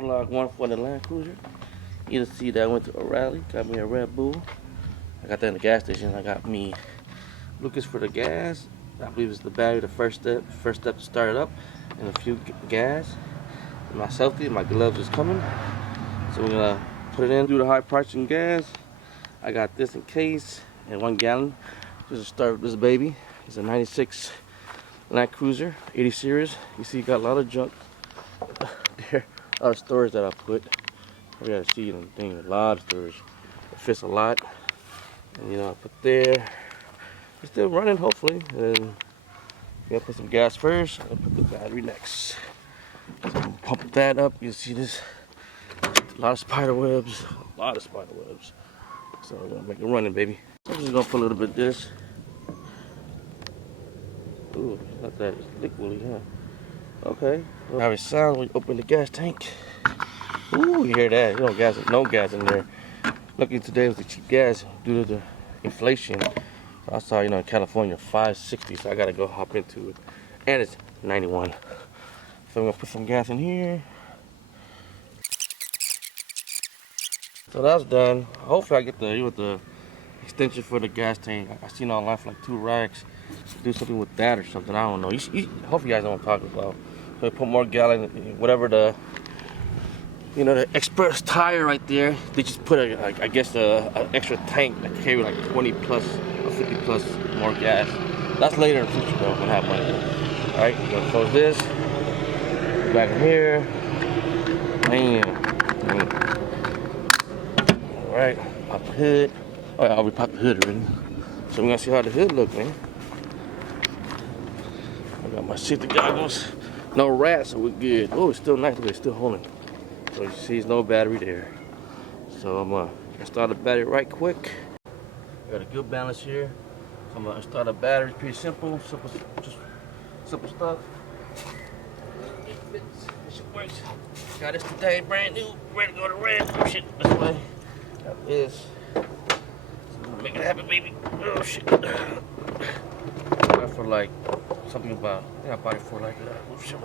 parking lot going for the Land Cruiser. You can see that I went to a rally, got me a Red Bull. I got that in the gas station. I got me Lucas for the gas. I believe it's the battery, the first step to start it up, and a few gas. And my safety, my gloves is coming. So we're gonna put it in, do the high price in gas. I got this in case, and 1 gallon. Just to start this baby. It's a 96 Land Cruiser, 80 series. You see, got a lot of junk there. A lot of storage that I put. We gotta see them things, a lot of storage. It fits a lot. And you know, I put there. It's still running, hopefully. And then we gotta put some gas first, and put the battery next. So pump that up. You see this? A lot of spider webs. A lot of spider webs. So we're gonna make it running, baby. I'm just gonna put a little bit of this. Ooh, not that liquidy, huh? Okay. How it sounds when you open the gas tank. Ooh, you hear that? You know, gas, no gas in there. Lucky today was the cheap gas due to the inflation. So I saw, you know, in California, $5.60, so I gotta go hop into it. And it's 91. So I'm gonna put some gas in here. So that's done. Hopefully I get the extension for the gas tank. I seen online for like 2 racks. Do something with that or something. I don't know. Hopefully you guys know what I'm talking about. So we put more gallon, whatever the, you know, the express tire right there. They just put I guess a extra tank that carry like 20 plus or 50 plus more gas. That's later in the future though, when I have money. All right, we're gonna close this. Back in here. Man. All right, pop the hood. Oh yeah, I already popped the hood already. So we're gonna see how the hood look, man. I got my safety goggles. No rats, so we're good. Oh, it's still nice, but it's still holding. So you see, there's no battery there. So I'm gonna start the battery right quick. Got a good balance here. So I'm gonna start a battery. Pretty simple, just simple stuff. It fits. It should work. Got this today, brand new. Ready to go to red. Oh shit, this way. Got this. So make it happen, baby. Oh shit. Got for like something about. I think I bought it for like. Oh shit.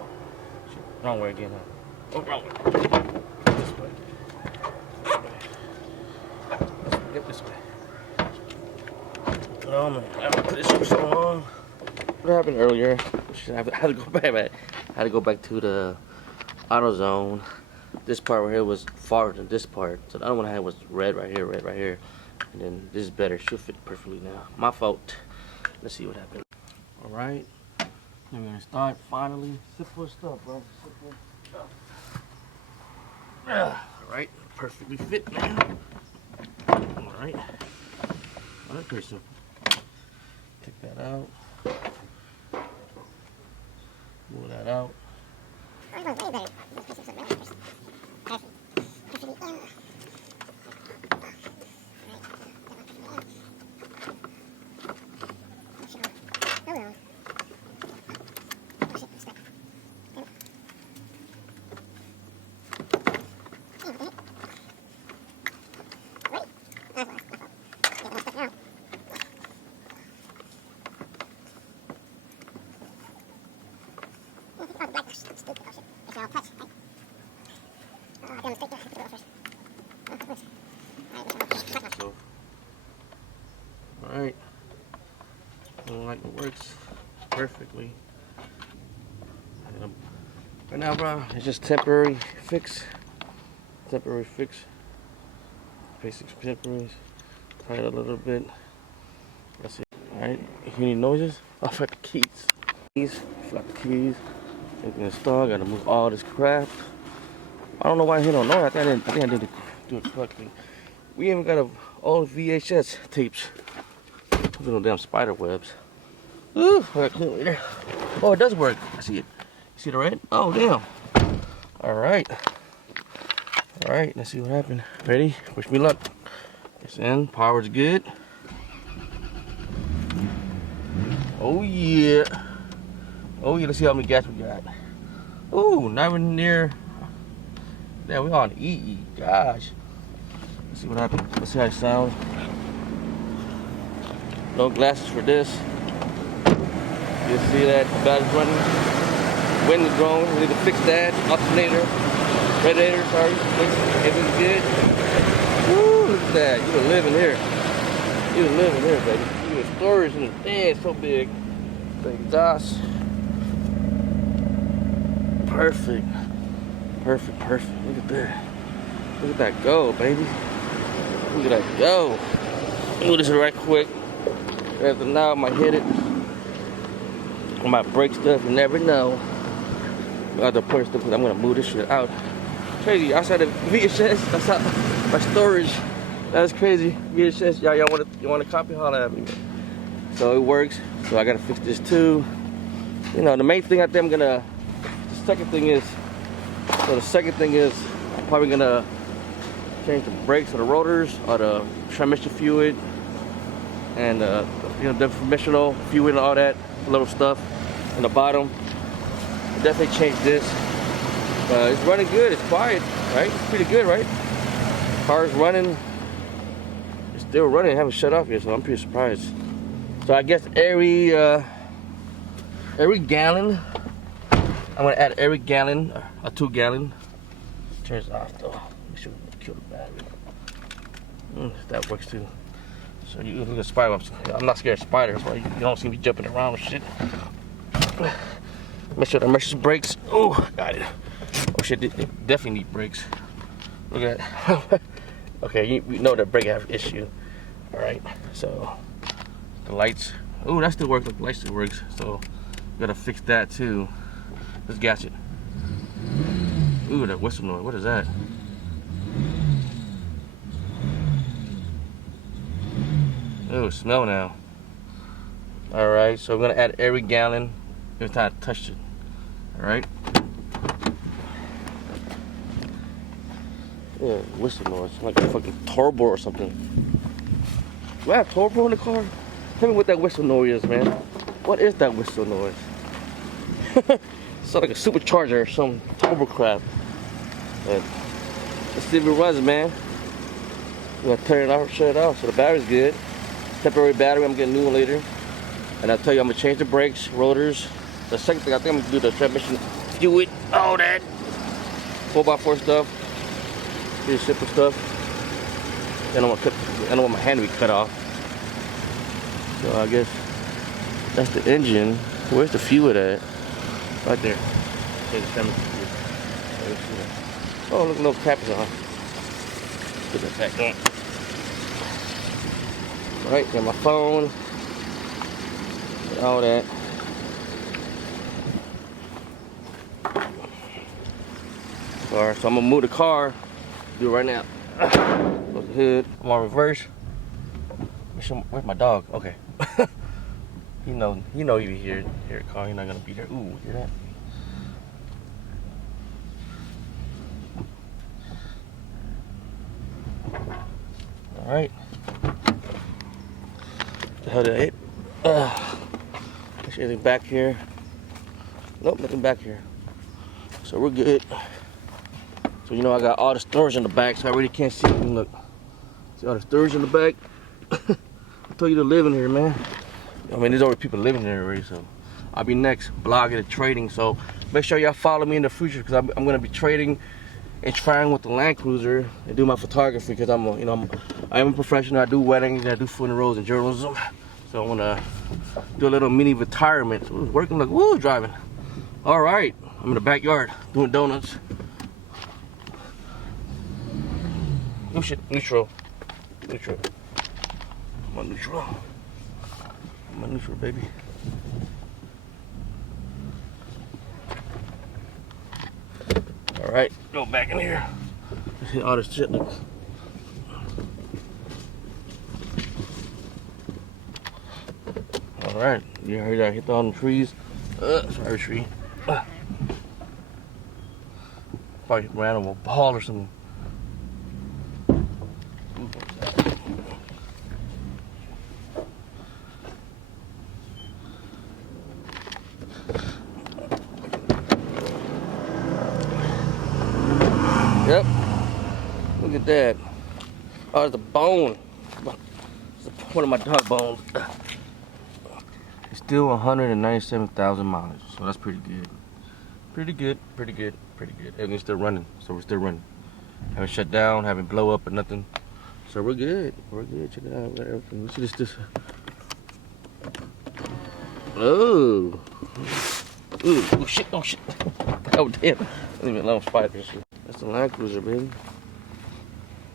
Wrong way again, huh? Oh, wrong way. This way. Get this way. Oh man, I have to put this for so long. What happened earlier? I had to go back. I had to go back to the AutoZone. This part right here was farther than this part, so the other one I had was red right here, and then this is better. Should fit perfectly now. My fault. Let's see what happened. All right, then we're gonna start finally. Simple stuff, bro. Simple stuff. All right, perfectly fit now. All right, pretty simple. Take that out. Pull that out. Alright, like it works perfectly. Right now, bro, it's just temporary fix. Basic temporary. Tie it a little bit. That's it. Alright, if you need noises, I'll flat the keys. Flat the keys. Make it install. Gotta move all this crap. I don't know why he don't know. I think I didn't do it correctly. We even got old VHS tapes. Little damn spider webs. Ooh, I got clean later. Oh, it does work. I see it. You see the red? Oh, damn. Alright. Alright, let's see what happened. Ready? Wish me luck. It's in. Power's good. Oh, yeah. Oh, yeah. Let's see how many gas we got. Ooh, not even near. Damn, we're on EE. Gosh. Let's see what happens. Let's see how it sounds. No glasses for this. You see that the battery's running. Wind is growing. We need to fix that. Alternator. Radiator, sorry. Everything's good. Woo, look at that. You were living here. You were living here, baby. You were storage in the thing, so big. The exhaust. Perfect. Perfect, perfect. Look at that. Look at that go, baby. Look at that go. Do this right quick. After now, I might hit it. I might break stuff, you never know. I have to put stuff because I'm gonna move this shit out. Crazy, outside of VHS, that's out my storage. That's crazy. VHS, y'all want a copy? Holla at me. So it works. So I gotta fix this too. You know, the main thing I think I'm gonna. The second thing is. So the second thing is, I'm probably gonna change the brakes or the rotors or the transmission fluid and you know, the transmissional fluid and all that little stuff in the bottom. I'll definitely change this. It's running good. It's quiet, right? It's pretty good, right? Car's running. It's still running. I haven't shut off yet, so I'm pretty surprised. So I guess every gallon, I'm gonna add every gallon, a 2 gallon. Turns off though. Make sure we kill the battery. That works too. So you look at spider webs. I'm not scared of spiders, but you don't see me jumping around and shit. Make sure the emergency brakes. Oh, got it. Oh shit, they definitely need brakes. Look at that. Okay, you know the brake have issue. All right, so the lights. Oh, that still works. The light still works. So gotta fix that too. Let's gas it. Ooh, that whistle noise. What is that? Ooh, smell now. All right, so we're gonna add every gallon every time I touch it. All right. Yeah, whistle noise. Like a fucking turbo or something. Do I have turbo in the car? Tell me what that whistle noise is, man. What is that whistle noise? It's like a supercharger or some turbo crap. But let's see if it runs, man. We're gonna turn it off, shut it off. So the battery's good. Temporary battery, I'm getting a new one later. And I'll tell you, I'm gonna change the brakes, rotors. The second thing, I think I'm gonna do the transmission fluid, all that 4x4 stuff. Pretty simple stuff. I don't want my hand to be cut off. So I guess that's the engine. Where's the fluid at? Right there. Oh, look, no cap is on. Put that back on. Right, got my phone. All that. Alright, so I'm gonna move the car. Do it right now. Close the hood. I'm on reverse. Where's my dog? Okay. he know he be here at car. He's not gonna be there. Ooh, hear that? All right. The hell did I hit? Is anything back here? Nope, nothing back here. So we're good. So you know I got all the storage in the back, so I really can't see anything. Look, see all the storage in the back. I told you to live in here, man. I mean, there's already people living there already. So I'll be next blogging and trading. So make sure y'all follow me in the future because I'm gonna be trading and trying with the Land Cruiser and do my photography because I am a professional. I do weddings, I do funerals and journalism. So I wanna do a little mini retirement. So it's working like woo driving. All right, I'm in the backyard doing donuts. Oh shit, neutral. Neutral. I'm on neutral. I'm on neutral, baby. Alright, go back in here. See all this shit. Look. Alright, you heard I hit all the trees. Sorry, tree. Probably ran over a ball or something. Yep. Look at that. Oh, there's a bone. It's one of my dog bones. It's still 197,000 miles, so that's pretty good. Pretty good, pretty good. pretty good. Everything's still running, so we're still running. Haven't shut down, haven't blow up or nothing. So we're good. We're good. Check it out. We got everything. Let's see this. Oh. Ooh, oh shit, oh shit. Oh damn. Leave me alone, spiders. That's the Land Cruiser, baby.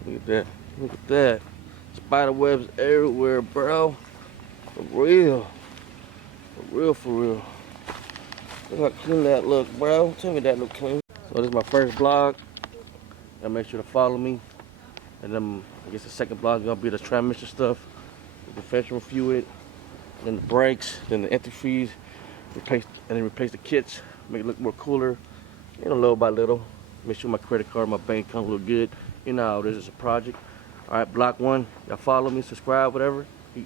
Look at that. Look at that. Spider webs everywhere, bro. For real. For real, for real. Look how clean that look, bro. Tell me that look clean. So this is my first vlog. Y'all make sure to follow me. And then I guess the second vlog is gonna be the transmission stuff. The professional fluid. Then the brakes, then the antifreeze. Replace the kits. Make it look more cooler. You know, little by little. Make sure my credit card, my bank account look good. You know how this is a project. Alright, block 1. Y'all follow me, subscribe, whatever. Peace.